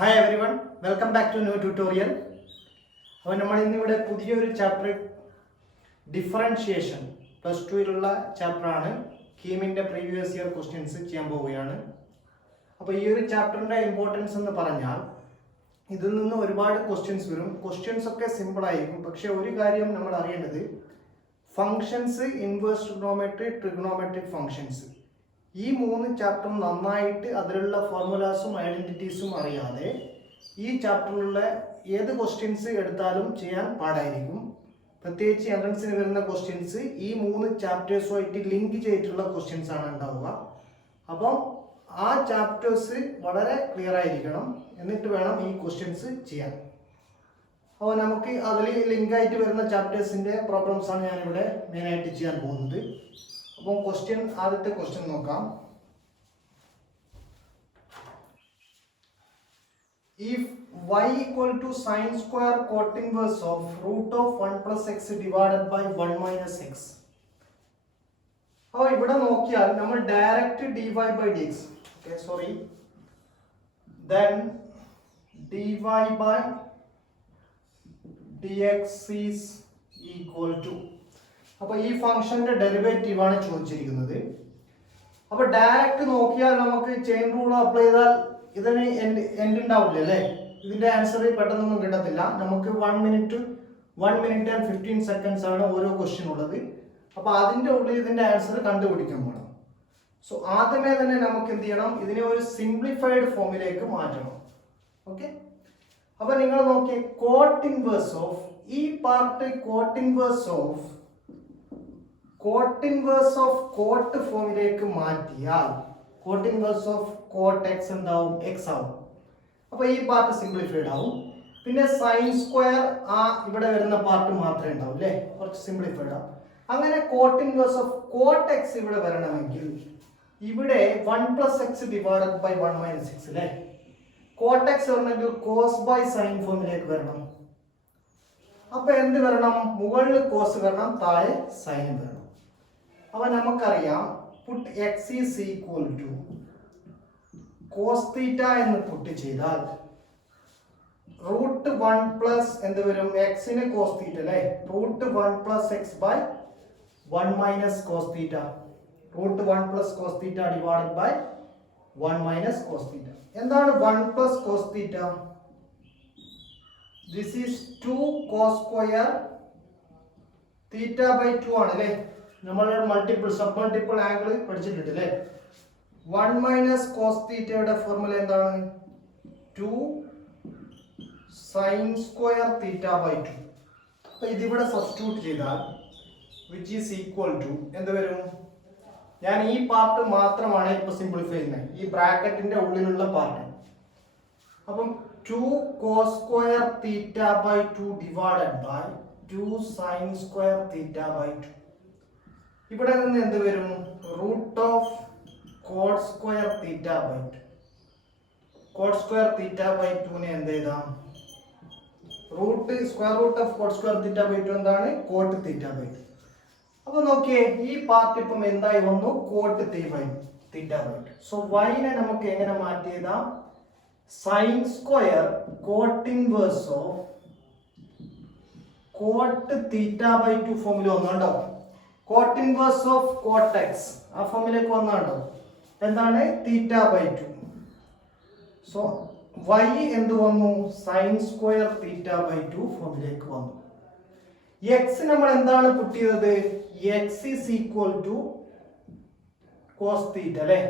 Hi everyone, welcome back to new tutorial. അപ്പോൾ നമ്മൾ ഇന്നിവിടെ പുതിയൊരു ചാപ്റ്റർ ഡിഫറൻഷിയേഷൻ പ്ലസ് ടുവിലുള്ള ചാപ്റ്ററാണ്. കീമിൻ്റെ പ്രീവിയസ് ഇയർ ക്വസ്റ്റ്യൻസ് ചെയ്യാൻ പോവുകയാണ്. അപ്പോൾ ഈ ഒരു ചാപ്റ്ററിൻ്റെ ഇമ്പോർട്ടൻസ് എന്ന് പറഞ്ഞാൽ ഇതിൽ നിന്ന് ഒരുപാട് ക്വസ്റ്റ്യൻസ് വരും. ക്വസ്റ്റ്യൻസ് ഒക്കെ സിമ്പിൾ ആയിരിക്കും, പക്ഷേ ഒരു കാര്യം നമ്മൾ അറിയേണ്ടത് functions, inverse trigonometry, trigonometric functions, ഈ മൂന്ന് ചാപ്റ്ററും നന്നായിട്ട് അതിലുള്ള ഫോർമുലാസും ഐഡൻറ്റിറ്റീസും അറിയാതെ ഈ ചാപ്റ്ററിലുള്ള ഏത് ക്വസ്റ്റ്യൻസ് എടുത്താലും ചെയ്യാൻ പാടായിരിക്കും. പ്രത്യേകിച്ച് എൻട്രൻസിന് വരുന്ന ക്വസ്റ്റ്യൻസ് ഈ മൂന്ന് ചാപ്റ്റേഴ്സുമായിട്ട് ലിങ്ക് ചെയ്തിട്ടുള്ള ക്വസ്റ്റ്യൻസ് ആണ് ഉണ്ടാവുക. അപ്പം ആ ചാപ്റ്റേഴ്സ് വളരെ ക്ലിയർ ആയിരിക്കണം, എന്നിട്ട് വേണം ഈ ക്വസ്റ്റ്യൻസ് ചെയ്യാൻ. അപ്പോൾ നമുക്ക് അതിൽ ലിങ്കായിട്ട് വരുന്ന ചാപ്റ്റേഴ്സിൻ്റെ പ്രോബ്ലംസ് ആണ് ഞാനിവിടെ മെയിനായിട്ട് ചെയ്യാൻ പോകുന്നത്. അപ്പോൾ ആദ്യത്തെ ക്വസ്റ്റ്യൻ നോക്കാം. If y equal to sin square cot inverse of root of 1 plus x divided by 1 minus x. അപ്പോൾ ഇവിടെ നോക്കിയാൽ നമ്മൾ direct dy by dx, then dy by dx is equal to, അപ്പോൾ ഈ ഫംഗ്ഷന്റെ ഡെറിവേറ്റീവ് ആണ് ചോദിച്ചിരിക്കുന്നത്. അപ്പോൾ ഡയറക്റ്റ് നോക്കിയാൽ നമുക്ക് ചെയിൻ റൂൾ അപ്ലൈ ചെയ്താൽ ഇതിന് എൻഡ് ഉണ്ടാവില്ല അല്ലേ? ഇതിന്റെ ആൻസർ പെട്ടെന്നൊന്നും കിട്ടത്തില്ല. നമുക്ക് 1 മിനിറ്റ് ആൻഡ് 15 സെക്കൻഡ്സ് ആണ് ഓരോ ക്വസ്റ്റ്യൻ ഉള്ളത്. അപ്പോൾ അതിന്റെ ഉള്ളിൽ ഇതിന്റെ ആൻസർ കണ്ടുപിടിക്കാൻ പോകണം. സോ ആദ്യമേ തന്നെ നമുക്ക് എന്ത് ചെയ്യണം, ഇതിനെ ഒരു സിംപ്ലിഫൈഡ് ഫോമിലേക്ക് മാറ്റണം. ഓക്കെ, അപ്പോൾ നിങ്ങൾ നോക്കിയേ, കോട്ട് ഇൻവേഴ്സ് ഓഫ് ഈ part cot inverse of cot ഫോമിലേക്ക് മാറ്റിയാൽ cot inverse of cot x എന്താവും? എക്സ് ആവും. അപ്പോൾ ഈ പാർട്ട് സിംപ്ലിഫൈഡ് ആവും. പിന്നെ സൈൻ സ്ക്വയർ ആ ഇവിടെ വരുന്ന പാർട്ട് മാത്രമേ ഉണ്ടാവും അല്ലേ, കുറച്ച് സിംപ്ലിഫൈഡ് ആവും. അങ്ങനെ cot inverse of cot x ഇവിടെ വരണമെങ്കിൽ ഇവിടെ 1 plus x divided by 1 minus x അല്ലേ. കോട്ട് എക്സ് വരണമെങ്കിൽ കോസ് ബൈ സൈൻ ഫോമിലേക്ക് വരണം. അപ്പൊ എന്ത് വരണം? മുകളിൽ കോസ് വരണം, താഴെ സൈൻ വരണം. അപ്പൊ നമുക്കറിയാം put x is equal to cos theta എന്ന് പുട്ട് ചെയ്താൽ റൂട്ട് 1 പ്ലസ് എന്ത് വരും? എക്സിന് കോസ് തീറ്റ അല്ലേ, root 1 plus x by 1 minus cos theta, root 1 plus cos theta divided by 1 minus cos theta. എന്താണ് 1 plus cos theta? This is 2 cos square theta by 2 ആണ് അല്ലേ. നമ്മൾ സബ് മൾട്ടിപ്പിൾ ആംഗിൾ പഠിച്ചിട്ടുണ്ട് അല്ലേ. 1 മൈനസ് കോസ് തീറ്റയുടെ formula എന്താണ്? 2 sin square theta by 2. അപ്പൊ ഇതിവിടെ സബ്സ്റ്റിറ്റ്യൂട്ട് ചെയ്താൽ വിച്ച് ഈസ് ഈക്വൽ ടു എന്ത് വരും? ഞാൻ ഈ പാർട്ട് മാത്രമാണ് ഇപ്പൊ സിംപ്ലിഫൈ ചെയ്യുന്നത്, ഈ ബ്രാക്കറ്റിന്റെ ഉള്ളിലുള്ള പാർട്ട്. അപ്പം 2 cos square theta by 2 divided by 2 sin square theta by 2. ഇവിടെ നിന്ന് എന്ത് വരും? Root of cot square theta by 2. Cot square theta by 2 നെ എന്ത് ചെയ്താം? Square root of cot square theta by 2 എന്താണ്? Cot theta by 2. അപ്പൊ നോക്കിയേ, ഈ പാർട്ട് ഇപ്പം എന്തായി വന്നു? Cot theta by 2. So y നെ നമുക്ക് എങ്ങനെ മാറ്റി എഴുതാം? Sin square coat inverse of cot theta by 2 ഫോമിൽ വന്നുണ്ടോ? Cot inverse of cot x ആ ഫോമിലേക്ക് വന്നുണ്ടോ? എന്താണ്? തീറ്റ ബൈ 2. സോ y എന്ത് വന്നു? സൈൻ സ്ക്വയർ തീറ്റ ബൈ 2 ഫോമിലേക്ക് വന്നു. എക്സ് നമ്മൾ എന്താണ് പുട്ട് ചെയ്തത്? X is equal to cos theta അല്ലേ.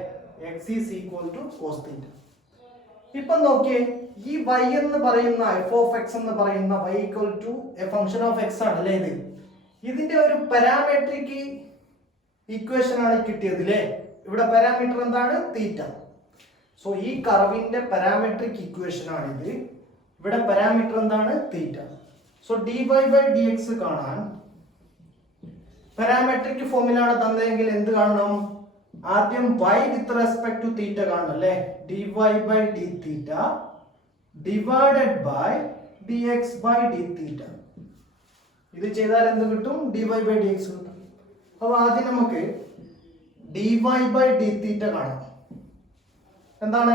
X is equal to cos theta. ഇപ്പൊ നോക്കിയേ, ഈ y എന്ന് പറയുന്ന f ഓഫ് x എന്ന് പറയുന്ന y equal to a function of x ആണ് അല്ലേ. ഇതിന്റെ ഒരു പാരാമെട്രിക് ഇക്വേഷൻ ആണ് കിട്ടിയത് അല്ലേ. ഇവിടെ പാരാമീറ്റർ എന്താണ്? തീറ്റ. സോ ഈ കർവിന്റെ പാരാമെട്രിക് ഇക്വേഷൻ ആണിത്. ഇവിടെ പാരാമീറ്റർ എന്താണ്? Theta. So dy by dx കാണാൻ പാരാമെട്രിക് ഫോമിലാണ് തന്നതെങ്കിൽ എന്ത് കാണണം? ആദ്യം y with respect to theta കാണണം അല്ലേ. dy by d theta divided by dx by d theta. ഇത് ചെയ്താൽ എന്ത് കിട്ടും? dy by dx കിട്ടും. അപ്പോൾ ആദ്യം നമുക്ക് dy by d തീറ്റ കാണാം. എന്താണ്?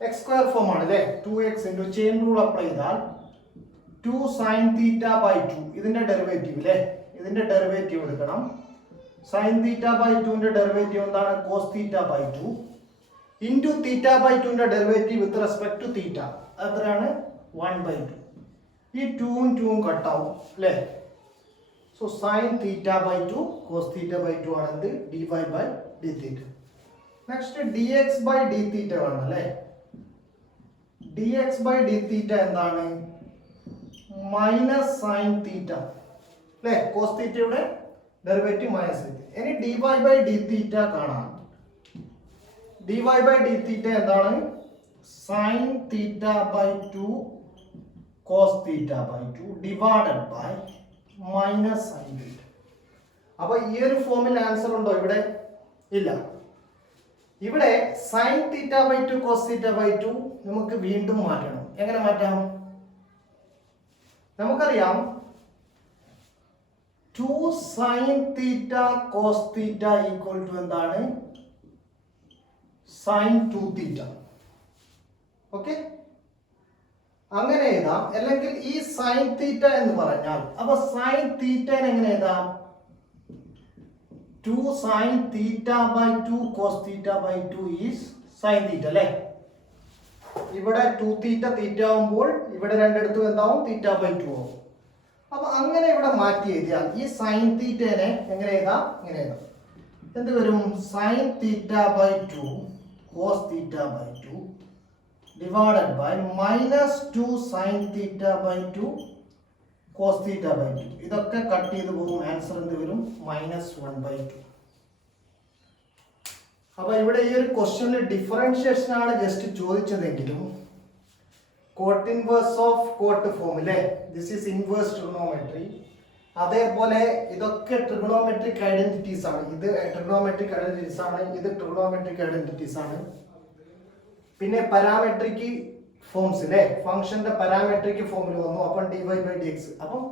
എക്സ് സ്ക്വയർ ഫോം ആണ് അല്ലേ. 2x into chain rule apply ചെയ്താൽ 2 സൈൻ തീറ്റ ബൈ 2 ഇതിന്റെ ഡെറിവേറ്റീവ് അല്ലേ. ഇതിന്റെ ഡെറിവേറ്റീവ് എടുക്കണം. സൈൻ തീറ്റ ബൈ 2ന്റെ ഡെറിവേറ്റീവ് എന്താണ്? Cos theta by 2 into theta by 2ന്റെ derivative with respect to theta എത്രയാണ്? 1/2. ഈ 2ഉം 2ഉം കട്ടാവും അല്ലേ. So sin theta by 2 cos theta by 2 ആണ് എന്ത്? dy by D theta. Next dx by D theta വേണം അല്ലേ. dx ബൈ ഡി തീറ്റ എന്താണ്? മൈനസ് സൈൻ തീറ്റ അല്ലേ. കോസ് തീറ്റയുടെ ഡെറിവേറ്റീവ് മൈനസ് തീറ്റ. ഇനി dy ബൈ ഡി തീറ്റ കാണാം. dy ബൈ ഡി തീറ്റ എന്താണ്? Sine theta by 2 cos theta by 2 divided by minus sine theta. അപ്പൊ ഈ ഒരു ഫോമിൽ ആൻസർ ഉണ്ടോ? ഇവിടെ ഇല്ല. ഇവിടെ sine theta by 2 cos theta by 2 നമുക്ക് വീണ്ടും മാറ്റണം. എങ്ങനെ മാറ്റാം? നമുക്കറിയാം 2 sine theta cos theta equal to എന്താണ്? Sine 2 theta. ഓക്കെ, അങ്ങനെ എഴുതാം. അല്ലെങ്കിൽ ഈ സൈൻ തീറ്റ എന്ന് പറഞ്ഞാൽ അപ്പൊ സൈൻ തീറ്റ എങ്ങനെ എഴുതാം? 2 sine theta by 2 cos theta by 2 is sine theta അല്ലേ. ഇവിടെ 2 തീറ്റ തീറ്റ ആവുമ്പോൾ ഇവിടെ രണ്ടിടത്തും എന്താവും? തീറ്റ ബൈ 2 ആവും. അപ്പൊ അങ്ങനെ ഇവിടെ മാറ്റി എഴുതിയാൽ ഈ സൈൻ തീറ്റനെ എങ്ങനെ എഴുതാം? ഇങ്ങനെ എഴുതാം. എന്ത് വരും? Sine theta by 2 cos theta by 2 divided by minus 2 sin theta by 2 cos theta by 2. ഇതൊക്കെ കട്ട് ചെയ്ത് പോകും. ആൻസർ എന്ത് വരും? -1/2. അപ്പൊ ഇവിടെ ഈ ഒരു ക്വസ്റ്റ്യനിൽ ഡിഫറൻഷിയേഷൻ ആണ് ജസ്റ്റ് ചോദിച്ചതെങ്കിലും cot inverse of cot form അല്ലേ. This is inverse trigonometry. അതേപോലെ ഇതൊക്കെ ട്രിഗണോമെട്രിക് ഐഡന്റിറ്റീസ് ആണ്. ഇത് ട്രിഗണോമെട്രിക് ഐഡന്റിറ്റീസ് ആണ്. ഇത് ട്രിഗണോമെട്രിക് ഐഡന്റിറ്റീസ് ആണ്. പിന്നെ പാരാമെട്രിക് ഫോംസ് അല്ലേ. ഫംഗ്ഷന്റെ പാരാമെട്രിക് ഫോമിൽ വന്നു. അപ്പം dy ബൈ dx. അപ്പം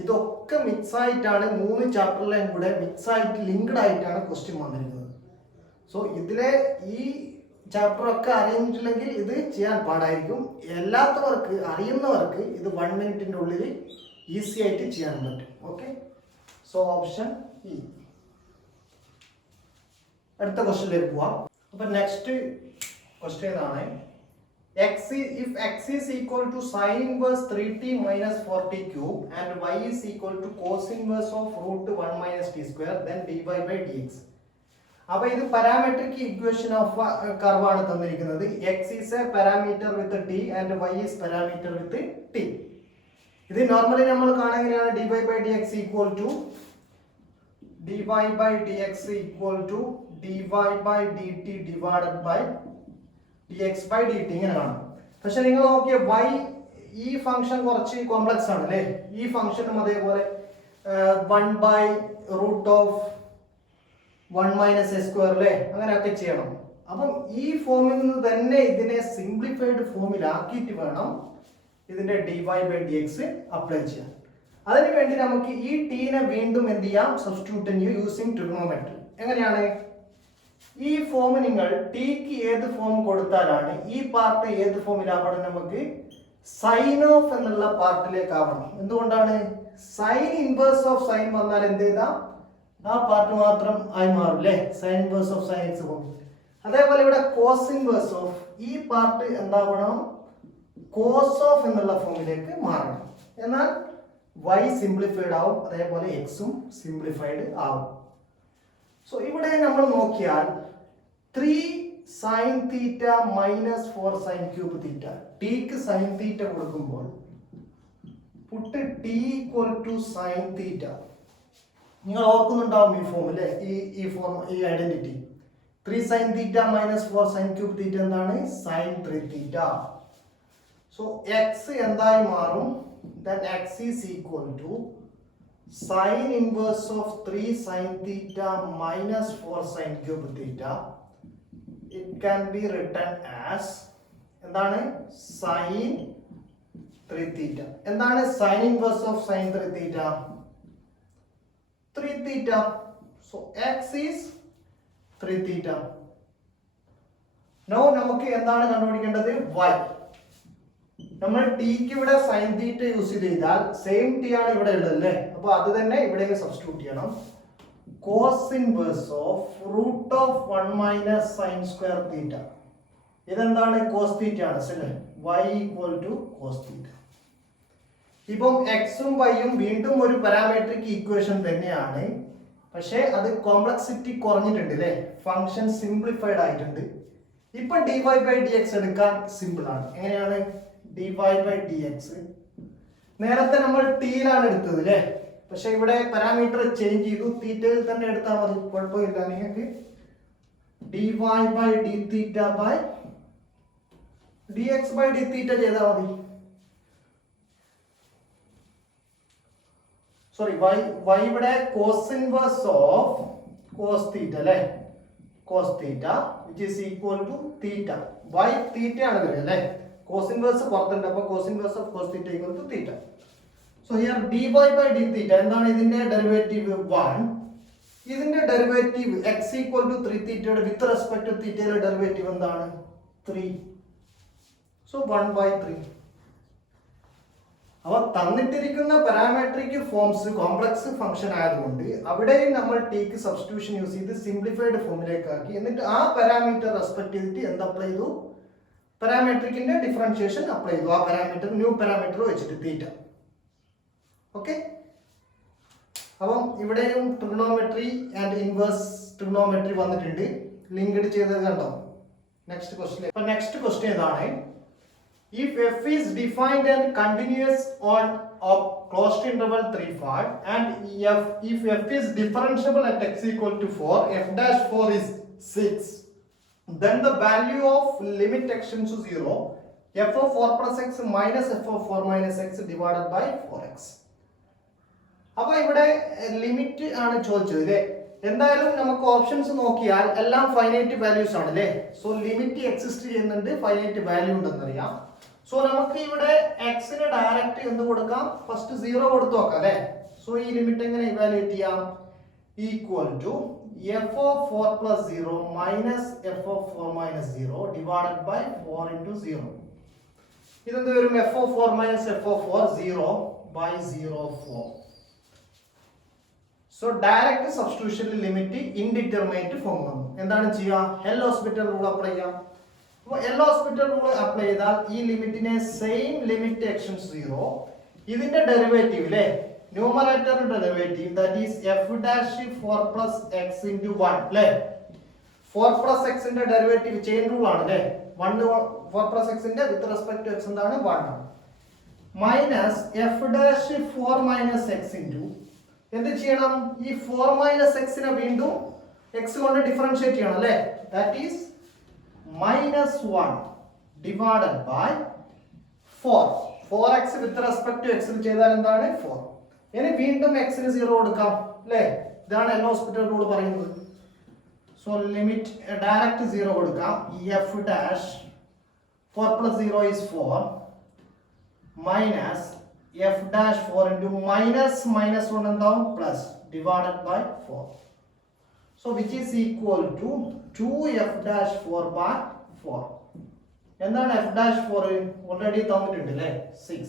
ഇതൊക്കെ മിക്സ് ആയിട്ടാണ് 3 ചാപ്റ്ററിലെയും കൂടെ മിക്സ് ആയിട്ട് ലിങ്ക്ഡ് ആയിട്ടാണ് ക്വസ്റ്റ്യൻ വന്നിരിക്കുന്നത്. സോ ഇതിലെ ഈ ചാപ്റ്റർ ഒക്കെ അറിഞ്ഞിട്ടില്ലെങ്കിൽ ഇത് ചെയ്യാൻ പാടായിരിക്കും. എല്ലാത്തവർക്ക് അറിയുന്നവർക്ക് ഇത് 1 മിനിറ്റിന്റെ ഉള്ളിൽ ഈസി ആയിട്ട് ചെയ്യാൻ പറ്റും. Okay, so option E. അടുത്ത ക്വസ്റ്റ്യനിലേക്ക് പോവാം. അപ്പൊ നെക്സ്റ്റ് ക്വസ്റ്റ്യൻ ഇതാണ്. if x is equal to sin inverse 3t minus 4t cube and y is equal to cos inverse of root 1 minus t square, then dy by dx. അപ്പോൾ ഇത് parametric equation of curve ആണ് തന്നിരിക്കുന്നത്. x is a parameter with t and y is parameter with t. ഇത് normally നമ്മൾ കാണുകയാണ് dy by dx equal to dy by dt divided by dx by dt ഇങ്ങനെ കാണും. പക്ഷെ നിങ്ങൾ നോക്കിയ y ഈ ഫംഗ്ഷൻ കുറച്ച് കോംപ്ലക്സ് ആണ് അല്ലേ. ഈ ഫംഗ്ഷനും അതേപോലെ 1 by root of 1 minus a square അല്ലേ, അങ്ങനെയൊക്കെ ചെയ്യണം. അപ്പം ഈ ഫോമിൽ നിന്ന് തന്നെ ഇതിനെ സിംപ്ലിഫൈഡ് ഫോമിലാക്കിയിട്ട് വേണം ഇതിന്റെ dy by dx അപ്ലൈ ചെയ്യാൻ. അതിനുവേണ്ടി നമുക്ക് ഈ ടീനെ വീണ്ടും എന്ത് ചെയ്യാം? Substitute using trigonometry. എങ്ങനെയാണ്? ഈ ഫോം നിങ്ങൾ ടിക്ക് ഏത് ഫോം കൊടുത്താലാണ് ഈ പാർട്ട് ഏത് ഫോമിലാവണം? നമുക്ക് സൈൻ ഓഫ് എന്നുള്ള പാർട്ടിലേക്ക് ആവണം. എന്തുകൊണ്ടാണ്? സൈൻ ഇൻവേഴ്സ് ഓഫ് സൈൻ വന്നാൽ എന്ത് ചെയ്താൽ ആ പാർട്ട് മാത്രം ആയി മാറും അല്ലേ, sine inverse of sine X form. അതേപോലെ ഇവിടെ കോസ് ഇൻവേഴ്സ് ഓഫ് ഈ പാർട്ട് എന്താവണം? കോസ് ഓഫ് എന്നുള്ള ഫോമിലേക്ക് മാറണം. എന്നാൽ y സിംപ്ലിഫൈഡ് ആവും, അതേപോലെ എക്സും സിംപ്ലിഫൈഡ് ആവും. സോ ഇവിടെ നമ്മൾ നോക്കിയാൽ 3 sin theta minus 4 sin cube theta. ടിക്ക് സൈൻ തീറ്റ കൊടുക്കുമ്പോൾ put T equal to sin theta. നിങ്ങൾ ഓർക്കുന്നുണ്ടാവും ഈ ഫോം അല്ലേ, ഈ ഫോം, ഈ identity. 3 sin theta minus 4 sin cube theta എന്താണ്? സൈൻ 3 തീറ്റ. സോ എക്സ് എന്തായി മാറും? Then x is equal to sin inverse of 3 sin theta minus 4 sin cube theta. It can be written as എന്താണ്? sin 3 theta. എന്താണ് sin inverse of sin 3 theta? 3 theta. So x is 3 theta. No നമുക്ക് എന്താണ് കണ്ടുപിടിക്കേണ്ടത്? y. നമ്മൾ tick ഇവിടെ sine തീറ്റ use ചെയ്താൽ same T ആണ് ഇവിടെ ഉള്ളത് അല്ലേ? അപ്പൊ അത് തന്നെ ഇവിടെ സബ്സ്റ്റിറ്റ്യൂട്ട് ചെയ്യണം. Cos inverse of root of 1 minus sine square theta. ഇതെന്താണ്? കോസ് തീറ്റ ആണ് ശരി. y equal to cos theta. ഇപ്പം എക്സും വൈയും വീണ്ടും ഒരു പാരാമെട്രിക് ഈക്വേഷൻ തന്നെയാണ്, പക്ഷേ അത് കോംപ്ലക്സിറ്റി കുറഞ്ഞിട്ടുണ്ട് അല്ലേ? ഫംഗ്ഷൻ സിംപ്ലിഫൈഡ് ആയിട്ടുണ്ട്. ഇപ്പൊ dy ബൈ ഡി എക്സ് എടുക്കാൻ സിമ്പിൾ ആണ്. എങ്ങനെയാണ്? dy ബൈ ഡി എക്സ് നേരത്തെ നമ്മൾ ടിയിലാണ് എടുത്തത് അല്ലേ? പക്ഷെ ഇവിടെ പാരാമീറ്റർ ചേഞ്ച് ചെയ്തു, തീറ്റയിൽ തന്നെ എടുത്താൽ മതി, കുഴപ്പമില്ല. നിങ്ങൾക്ക് dy by D theta by D x by D theta ചെയ്താൽ മതി. സോറി, y ഇവിടെ cos inverse of cos theta അല്ലേ? Cos theta which is equal to theta. y theta ആണ് വരിക അല്ലേ? കോസ് ഇൻവേഴ്സ് പുറത്തുണ്ട്, അപ്പൊ cos inverse of cos theta equal to theta. So here dy by D theta എന്താണ്? ഇതിന്റെ derivative 1. ഇതിന്റെ derivative x equal to 3 തീറ്റയുടെ വിത്ത് റെസ്പെക്ട് ടു തീറ്റയുടെ ഡെറിവേറ്റീവ് എന്താണ്? 3. സോ 1/3. അവ തന്നിട്ടിരിക്കുന്ന പാരാമെട്രിക് ഫോംസ് കോംപ്ലക്സ് ഫംഗ്ഷൻ ആയതുകൊണ്ട് അവിടെയും നമ്മൾ ടിക്ക് സബ്സ്റ്റിറ്റ്യൂഷൻ യൂസ് ചെയ്ത് സിംപ്ലിഫൈഡ് ഫോമിലേക്ക് ആക്കി. എന്നിട്ട് ആ പാരാമീറ്റർ റെസ്പെക്ട് ചെയ്തിട്ട് എന്ത് അപ്ലൈ ചെയ്തു? പാരാമെട്രിക്കിന്റെ ഡിഫറൻഷിയേഷൻ അപ്ലൈ ചെയ്തു. ആ പാരാമീറ്റർ ന്യൂ പാരാമീറ്റർ വെച്ചിട്ട് തീറ്റ. ഓക്കെ, അപ്പം ഇവിടെയും ട്രിഗണോമെട്രി ആൻഡ് ഇൻവേഴ്സ് ട്രിഗണോമെട്രി വന്നിട്ടുണ്ട്, ലിങ്ക്ഡ് ചെയ്തത് കണ്ടോ? Next question. അപ്പൊ നെക്സ്റ്റ് ക്വസ്റ്റ്യൻ ഇതാണ്. If f is defined and continuous on a closed interval 3, 5 and if f is differentiable at x equal to 4, f dash 4 is 6, then the value of limit x tends to 0, f of 4 plus x minus f of 4 minus x divided by 4x. അപ്പോൾ ഇവിടെ limit ആണ് ചോദിച്ചത് അല്ലേ? എന്തായാലും നമുക്ക് options നോക്കിയാൽ എല്ലാം finite values ആണ് അല്ലേ? സോ ലിമിറ്റ് എക്സിസ്റ്റ് ചെയ്യുന്നുണ്ട്, ഫൈനൈറ്റ് വാല്യൂ ഉണ്ടെന്നറിയാം. സോ നമുക്ക് ഇവിടെ എക്സിന് ഡയറക്റ്റ് എന്ത് കൊടുക്കാം? ഫസ്റ്റ് 0 കൊടുത്തു നോക്കാം അല്ലേ? സോ ഈ ലിമിറ്റ് എങ്ങനെ ഇവാലുവേറ്റ് ചെയ്യാം? Equal to F of 4 plus 0 minus F of 4 minus 0 divided by 4 into 0. ഇതെന്ത് വരും? F of 4 minus F of 4 0 by 0 4. So direct സബ്സ്റ്റിറ്റ്യൂഷനിൽ ലിമിറ്റ് ഇൻഡിറ്റർമിനേറ്റ് ഫോം വന്നു. എന്താണ് ചെയ്യുക? എൽ ഹോസ്പിറ്റൽ റൂൾ അപ്ലൈ ചെയ്യാം. അപ്പോൾ എൽ ഹോസ്പിറ്റൽ റൂൾ അപ്ലൈ ചെയ്താൽ ഈ ലിമിറ്റിനെ സെയിം ലിമിറ്റ് എക്ഷൻ 0 ഇതിന്റെ ഡെറിവേറ്റീവ് അല്ലേ? ന്യൂമറേറ്ററിന്റെ derivative that is F dash 4 plus x into 1 അല്ലേ? 4 പ്ലസ് എക്സിന്റെ ഡെറിവേറ്റീവ് ചെയിൻ റൂൾ ആണ് അല്ലേ? 4 പ്ലസ് എക്സിന്റെ വിത്ത് റെസ്പെക്ട് ടു എക്സ് എന്താണ്? 1 ആണ്. Minus F dash 4 minus X into എന്ത് ചെയ്യണം? ഈ 4 മൈനസ് എക്സിനെ വീണ്ടും എക്സ് കൊണ്ട് ഡിഫറൻഷിയേറ്റ് ചെയ്യണം അല്ലേ? That is minus 1 divided by 4. 4x with respect to x ചെയ്താൽ എന്താണ്? 4. ഇനി വീണ്ടും x ന് 0 കൊടുക്കാം അല്ലേ? ഇതാണ് എൽ ഹോസ്പിറ്റൽ റൂൾ പറയുന്നത്. സോ ലിമിറ്റ് ഡയറക്റ്റ് 0 കൊടുക്കാം. f dash 4 plus 0 is 4 minus f dash 4 into minus 1 എന്താവും? plus divided by 4. So which is equal to 2f dash 4 by 4. എന്താണ് f dash 4? ഓൾറെഡി തന്നിട്ടുണ്ട് അല്ലേ? 6.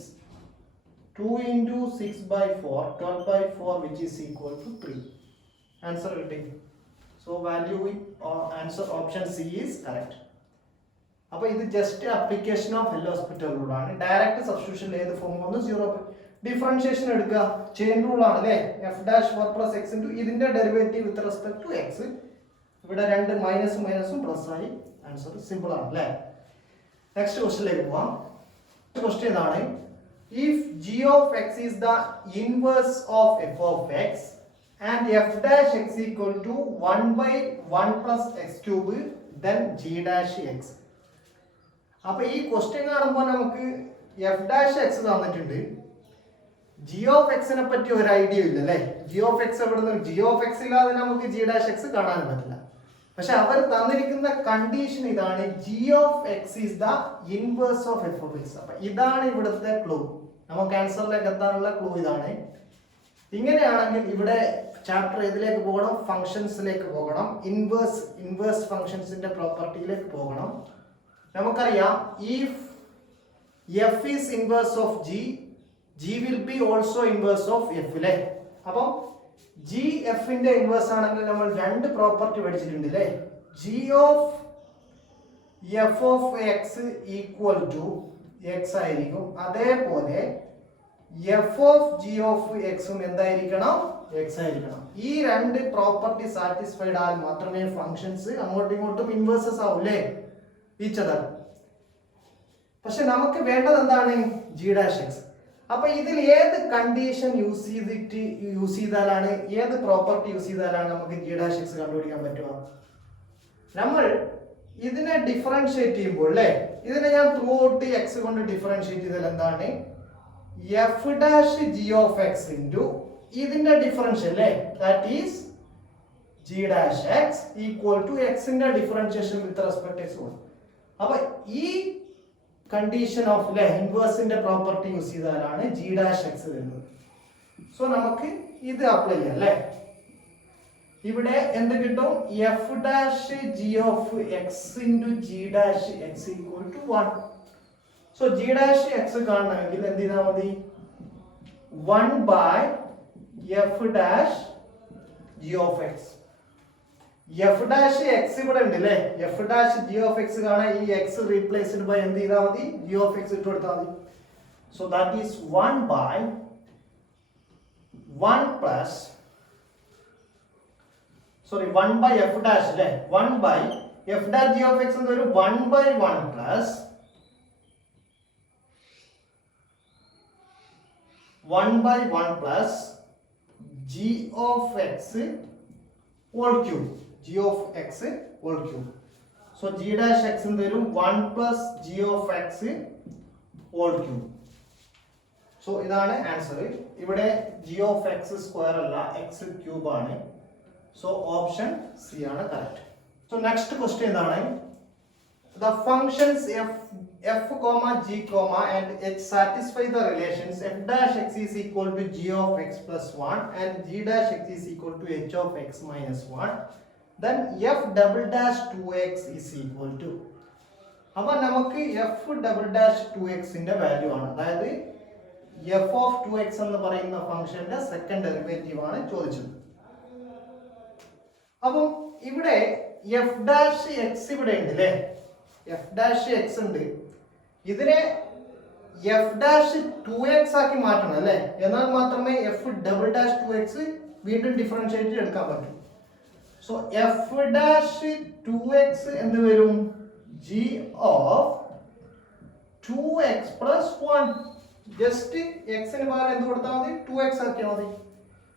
2 into 6 by 4 12 by 4 which is equal to 3. Answer കിട്ടി. So value answer option C is correct. അപ്പോൾ ഇത് just application of L hospital rule ആണ്. Direct substitution ഏത് form വന്നു? 0. Differentiation എടുക്കുക, ചെയിൻ റൂൾ ആണ് അല്ലേ? F dash 4 plus x into ഇതിന്റെ derivative with respect to x. ഇവിടെ രണ്ട് മൈനസും പ്ലസ് ആയി. ആൻസർ സിമ്പിൾ ആണ് അല്ലേ? നെക്സ്റ്റ് ക്വസ്റ്റ്യനിലേക്ക് പോവാം. ക്വസ്റ്റ്യൻ ഇതാണ്. If g of x is the inverse of f of x and f dash x equal to 1/1 plus x cube then G dash X. അപ്പൊ ഈ ക്വസ്റ്റ്യൻ കാണുമ്പോൾ നമുക്ക് എഫ് ഡാഷ് എക്സ് തന്നിട്ടുണ്ട്, ജി ഓഫ് എക്സിനെ പറ്റി ഒരു idea ഇല്ല അല്ലേ? G of X എവിടെ നിന്ന്? ജി ഓഫ് എക്സ് ഇല്ലാതെ നമുക്ക് ജി ഡാഷ് എക്സ് കാണാൻ പറ്റില്ല. പക്ഷെ അവർ തന്നിരിക്കുന്ന കണ്ടീഷൻ ഇതാണ്, G of x is the inverse of f of X. അപ്പൊ ഇതാണ് ഇവിടുത്തെ ക്ലൂ. നമുക്ക് ആൻസറിലേക്ക് എത്താനുള്ള ക്ലൂ ഇതാണ്. ഇങ്ങനെയാണെങ്കിൽ ഇവിടെ ചാപ്റ്റർ ഏതിലേക്ക് പോകണം? ഫംഗ്ഷൻസിലേക്ക് പോകണം. ഇൻവേഴ്സ് ഫംഗ്ഷൻസിന്റെ പ്രോപ്പർട്ടിയിലേക്ക് പോകണം. നമുക്കറിയാം if f is inverse of g will be also inverse of f അല്ലേ? അപ്പം g f ന്റെ ഇൻവേഴ്സ് ആണെങ്കിൽ നമ്മൾ രണ്ട് പ്രോപ്പർട്ടി പഠിച്ചിട്ടുണ്ട് അല്ലേ? g of f of x equal to x ആയിരിക്കും. അതേപോലെ f of g of x ഉം എന്തായിരിക്കണം? x ആയിരിക്കണം. ഈ രണ്ട് പ്രോപ്പർട്ടി സാറ്റിസ്ഫൈഡ് ആയാൽ മാത്രമേ ഫംഗ്ഷൻസ് അങ്ങോട്ടും ഇങ്ങോട്ടും ഇൻവേഴ്സസ് ആവൂലേ ഈച്ച് അതർ. പക്ഷെ നമുക്ക് വേണ്ടത് എന്താണ്? g dash x. അപ്പൊ ഇതിൽ ഏത് കണ്ടീഷൻ യൂസ് ചെയ്താലാണ്, ഏത് പ്രോപ്പർട്ടി യൂസ് ചെയ്താലാണ് നമുക്ക് g ഡാഷ് x കണ്ടുപിടിക്കാൻ പറ്റുക? നമ്മൾ ഇതിനെ ഡിഫറൻഷിയേറ്റ് ചെയ്യുമ്പോൾ അല്ലേ, ഇതിനെ ഞാൻ ത്രൂ ഔട്ട് x കൊണ്ട് ഡിഫറൻഷിയേറ്റ് ചെയ്താൽ എന്താണ്? f dash g of x into ഇതിന്റെ ഡിഫറൻഷ്യൽ അല്ലേ, that is g dash x equal to x ന്റെ ഡിഫറൻഷിയേഷൻ വിത്ത് റെസ്പെക്ട് x. അപ്പൊ ഈ കണ്ടീഷൻ ഓഫ് അല്ലേ ഇൻവേഴ്സിന്റെ പ്രോപ്പർട്ടി യൂസ് ചെയ്താലാണ് g ഡാഷ് x വരുന്നത്. സോ നമുക്ക് ഇത് അപ്ലൈ ചെയ്യാം അല്ലേ. ഇവിടെ എന്ത് കിട്ടും? f dash g of x into g dash x equal to 1. So g dash x കാണണമെങ്കിൽ എന്ത് ചെയ്താൽ മതി? 1 by f dash g of x. f dash x ഇവിടെ ഉണ്ട് അല്ലേ, f dash g of x കാണാൻ ഈ x റീപ്ലേസ്ഡ് ബൈ എന്ത് ചെയ്താൽ മതി? g ഓഫ് x ഇട്ട് കൊടുത്താൽ മതി. So that is 1 by 1 plus 1 by f dash അല്ലേ, 1 by f dash g of x എന്ന് ഒരു 1 by 1 plus 1 by 1 plus g of x whole cube. g of x whole cube. So g dash x എന്ന് വരും 1 plus g of x whole cube. So ഇതാണ് answer. ഇവിടെ g of x square അല്ല, x cube ആണ്. So option C ആണ് correct. So next question എന്താണ്? The functions f, g, and h satisfy the relations f dash x is equal to g of x plus 1 and g dash x is equal to h of x minus 1. Then f double dash 2x is equal to. അപ്പോൾ നമുക്ക് f double dash 2x ന്റെ value ആണ്, അതായത് f of 2x എന്ന് പറയുന്ന ഫംഗ്ഷന്റെ second derivative ആണ് ചോദിച്ചത്. അപ്പം ഇവിടെ f dash x ഇവിടെ ഉണ്ട് അല്ലേ, f dash x ഉണ്ട്. ഇതിനെ f dash 2x ആക്കി മാറ്റണം അല്ലേ, എന്നാൽ മാത്രമേ f double dash 2x വീണ്ടും ഡിഫറൻഷിയേറ്റ് എടുക്കാൻ പറ്റൂ. സോ f dash 2x എന്ത് വരും? g of 2x plus 1. Just x ന് പകരം എന്ത് കൊടുത്താൽ മതി? 2x ആക്കിയാൽ മതി.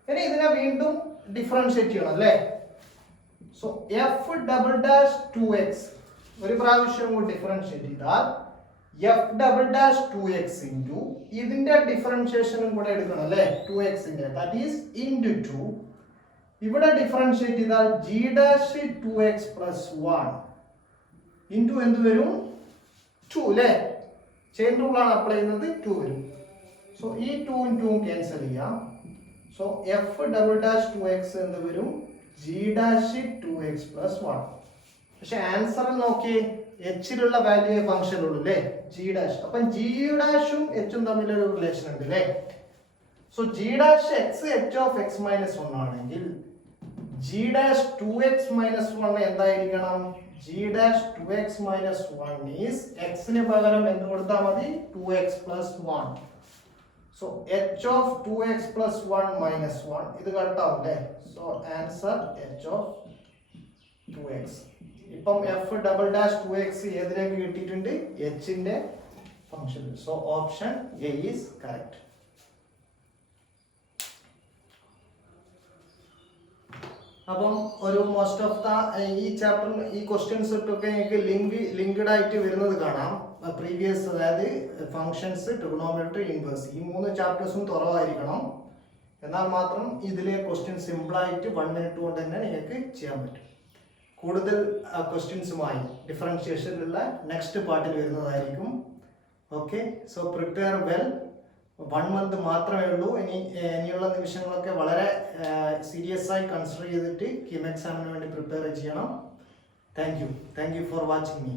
ഇനി ഇതിനെ വീണ്ടും ഡിഫറൻഷിയേറ്റ് ചെയ്യണം അല്ലേ. So f double dash 2x ഒരു പ്രാവശ്യം കൂടി ഡിഫറൻഷിയേറ്റ് ചെയ്താൽ f double dash 2x into ഇതിന്റെ ഡിഫറൻഷിയേഷനും കൂടെ എടുക്കണം അല്ലേ, 2x ന്റെ, ദാറ്റ് ഈസ് into 2. ഇവിടെ ഡിഫറൻഷിയേറ്റ് ചെയ്താൽ g dash 2x plus 1 into എന്ത് വരും? 2 അല്ലേ, ചെയിൻ റൂൾ ആണ് അപ്ലൈ ചെയ്യുന്നത്, 2 വരും. സോ ഈ 2 ഉം 2 ഉം ക്യാൻസൽ ചെയ്യാം. So f double dash 2x എന്ത് വരും? g dash 2x plus 1. പക്ഷെ ആൻസർ നോക്കിയേ, എച്ചിലുള്ള വാല്യൂ ഫംഗ്ഷൻ ഉള്ളൂ അല്ലേ, g ഡാഷ്. അപ്പം g ഡാഷും h ഉം തമ്മിലൊരു റിലേഷൻ ഉണ്ട് അല്ലേ. So g dash x h of x minus 1 ആണെങ്കിൽ g ഡാഷ് 2x മൈനസ് 1 എന്തായിരിക്കണം? g dash 2x minus 1 is x ന് പകരം എന്ത് കൊടുത്താൽ മതി? 2x plus 1. So h of 2x plus 1 minus 1 ഇത് കട്ടാവും അല്ലേ. So answer h of 2x. ഇപ്പം f ഡബിൾ ഡാഷ് 2x ഏതിലേക്ക് കിട്ടിയിട്ടുണ്ട്? h ന്റെ function. So option A is correct. അപ്പം ഒരു മോസ്റ്റ് ഓഫ് ദ ഈ ചാപ്റ്ററിൽ ഈ ക്വസ്റ്റ്യൻസ് ഒക്കെ നിങ്ങൾക്ക് ലിങ്ക്ഡ് ആയിട്ട് വരുന്നത് കാണാം. പ്രീവിയസ്, അതായത് ഫംഗ്ഷൻസ്, ട്രിഗണോമെട്രി, ഇൻവേഴ്സ്, ഈ 3 ചാപ്റ്റേഴ്സും തുറവായിരിക്കണം. എന്നാൽ മാത്രം ഇതിലെ ക്വസ്റ്റ്യൻ സിമ്പിളായിട്ട് 1 മിനിറ്റ് കൊണ്ട് തന്നെ നിങ്ങൾക്ക് ചെയ്യാൻ പറ്റും. കൂടുതൽ ക്വസ്റ്റ്യൻസുമായി ഡിഫറൻഷിയേഷനിലുള്ള നെക്സ്റ്റ് പാർട്ടിൽ വരുന്നതായിരിക്കും. Okay, so prepare well. 1 month മാത്രമേ ഉള്ളൂ. ഇനിയുള്ള നിമിഷങ്ങളൊക്കെ വളരെ സീരിയസ് ആയി കൺസിഡർ ചെയ്തിട്ട് കീം എക്സാമിന് വേണ്ടി പ്രിപ്പയർ ചെയ്യണം. Thank you for watching me.